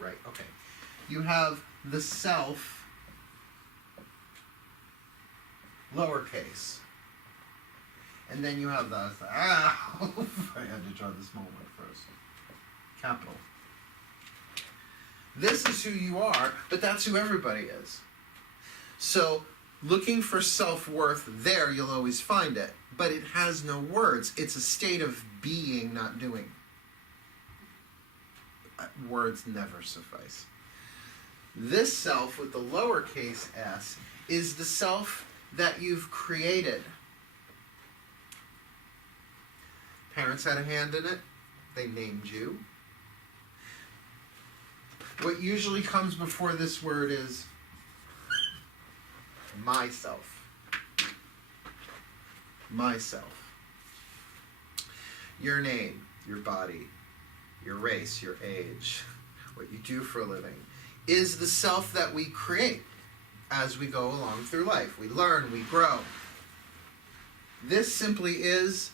right? Okay. You have the self, lowercase. And then you have the, I had to draw this moment first. Capital. This is who you are, but that's who everybody is. So, looking for self-worth there, you'll always find it. But it has no words. It's a state of being, not doing. Words never suffice. This self with the lowercase s is the self that you've created. Parents had a hand in it. They named you. What usually comes before this word is myself. Myself. Your name, your body, your race, your age, what you do for a living, is the self that we create as we go along through life. We learn, we grow. This simply is,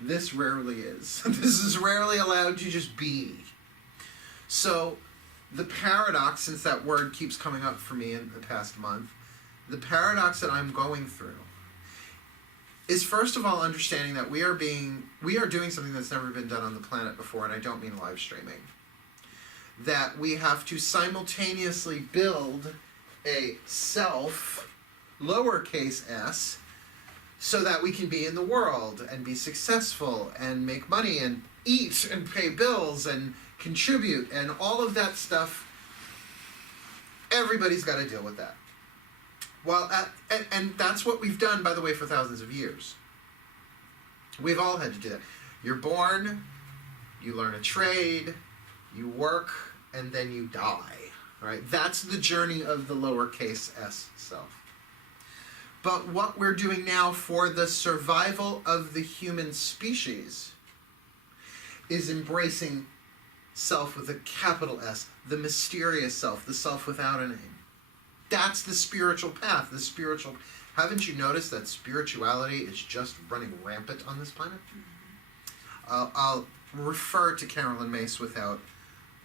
this rarely is. This is rarely allowed to just be. So, the paradox, since that word keeps coming up for me in the past month, the paradox that I'm going through is first of all understanding that we are doing something that's never been done on the planet before, and I don't mean live streaming. That we have to simultaneously build a self, lowercase s, so that we can be in the world and be successful and make money and eat and pay bills and contribute and all of that stuff. Everybody's got to deal with that. Well, and that's what we've done, by the way, for thousands of years. We've all had to do that. You're born, you learn a trade, you work, and then you die. Right? That's the journey of the lowercase s self. But what we're doing now for the survival of the human species is embracing self with a capital S, the mysterious self, the self without a name. That's the spiritual path, the spiritual... Haven't you noticed that spirituality is just running rampant on this planet? I'll refer to Carolyn Mace without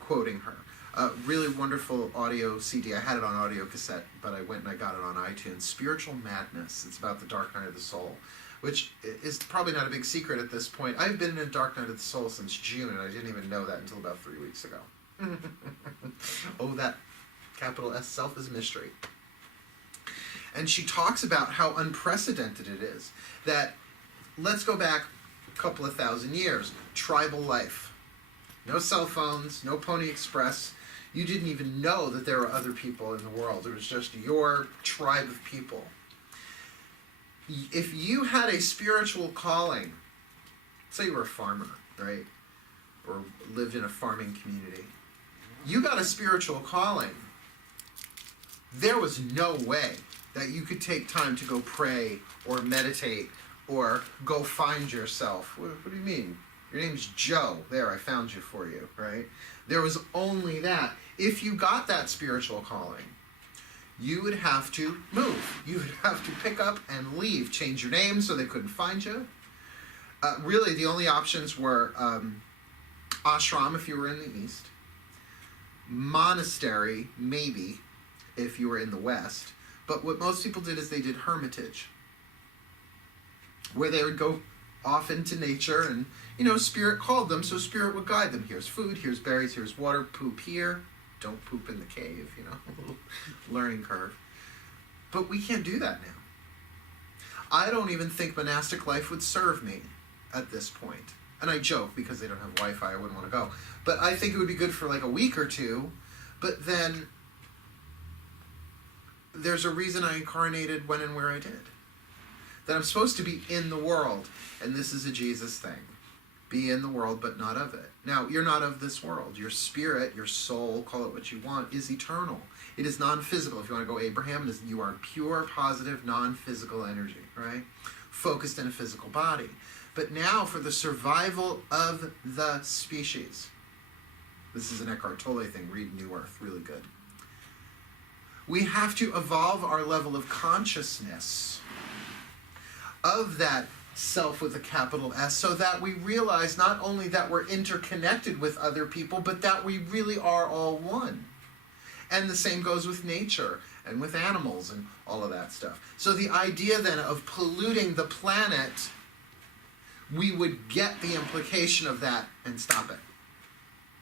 quoting her. A really wonderful audio CD. I had it on audio cassette, but I went and I got it on iTunes. Spiritual Madness. It's about the dark night of the soul, which is probably not a big secret at this point. I've been in a dark night of the soul since June, and I didn't even know that until about 3 weeks ago. Oh, that capital S self is a mystery. And she talks about how unprecedented it is. That, let's go back a couple of thousand years. Tribal life. No cell phones, no Pony Express. You didn't even know that there were other people in the world. It was just your tribe of people. If you had a spiritual calling, say you were a farmer, right? Or lived in a farming community. You got a spiritual calling. There was no way that you could take time to go pray or meditate or go find yourself. What do you mean? Your name's Joe. There, I found you for you, right? There was only that. If you got that spiritual calling, you would have to move. You would have to pick up and leave. Change your name so they couldn't find you. Really, the only options were ashram if you were in the East, monastery, maybe, if you were in the West. But what most people did is they did hermitage, where they would go off into nature and, Spirit called them, so Spirit would guide them. Here's food, here's berries, here's water, poop here. Don't poop in the cave, learning curve. But we can't do that now. I don't even think monastic life would serve me at this point. And I joke because they don't have Wi-Fi, I wouldn't want to go. But I think it would be good for like a week or two. But then there's a reason I incarnated when and where I did. That I'm supposed to be in the world. And this is a Jesus thing. Be in the world, but not of it. Now, you're not of this world. Your spirit, your soul, call it what you want, is eternal. It is non-physical. If you want to go Abraham, you are pure, positive, non-physical energy, right? Focused in a physical body. But now, for the survival of the species, this is an Eckhart Tolle thing, read New Earth, really good. We have to evolve our level of consciousness of that self with a capital S, so that we realize not only that we're interconnected with other people, but that we really are all one. And the same goes with nature and with animals and all of that stuff. So the idea then of polluting the planet, we would get the implication of that and stop it.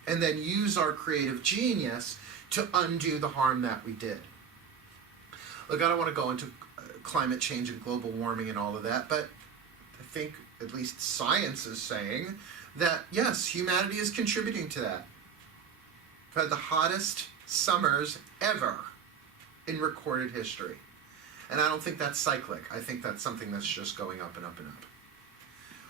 And then use our creative genius to undo the harm that we did. Look, I don't want to go into climate change and global warming and all of that, but I think at least science is saying that, yes, humanity is contributing to that. We've had the hottest summers ever in recorded history. And I don't think that's cyclic. I think that's something that's just going up and up and up.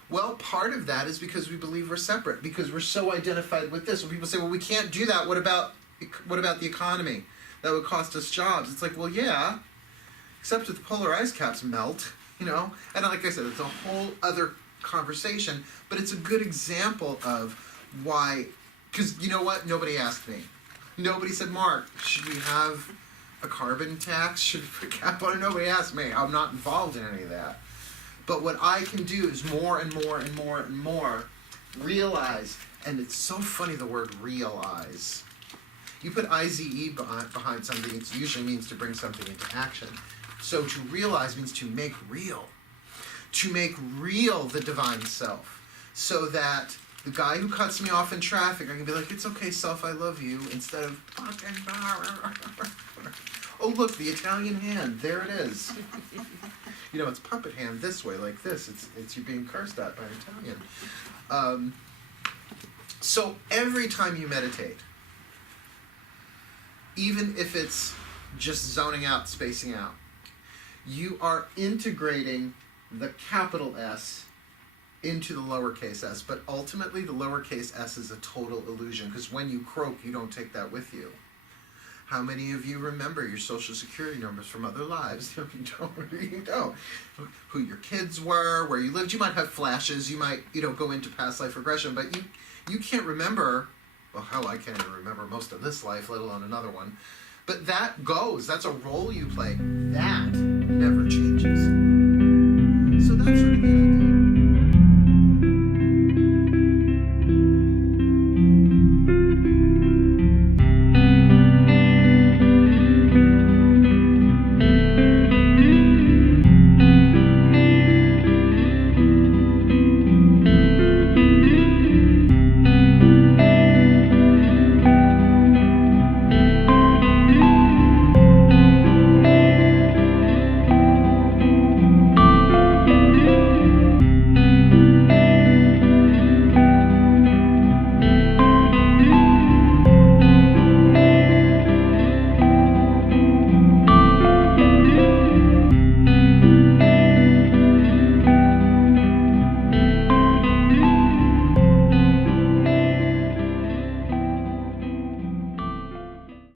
Well, part of that is because we believe we're separate, because we're so identified with this. When people say, well, we can't do that, what about the economy? That would cost us jobs. It's like, well, yeah, except if the polar ice caps melt, you know? And like I said, it's a whole other conversation, but it's a good example of why, because you know what? Nobody asked me. Nobody said, Mark, should we have a carbon tax? Should we put a cap on it? Nobody asked me. I'm not involved in any of that. But what I can do is more and more and more and more realize, and it's so funny the word realize. You put IZE behind something, it usually means to bring something into action. So to realize means to make real. To make real the divine self. So that the guy who cuts me off in traffic, I can be like, it's okay, self, I love you, instead of fucking... Oh, look, the Italian hand, there it is. You know, it's puppet hand this way, like this. It's you being cursed at by an Italian. So every time you meditate, even if it's just zoning out, spacing out, you are integrating the capital S into the lowercase s. But ultimately, the lowercase s is a total illusion, because when you croak, you don't take that with you. How many of you remember your social security numbers from other lives? You don't. Who your kids were, where you lived. You might have flashes. You might, go into past life regression, but you can't remember. Well, hell, I can't even remember most of this life, let alone another one. But that goes. That's a role you play. That never changes.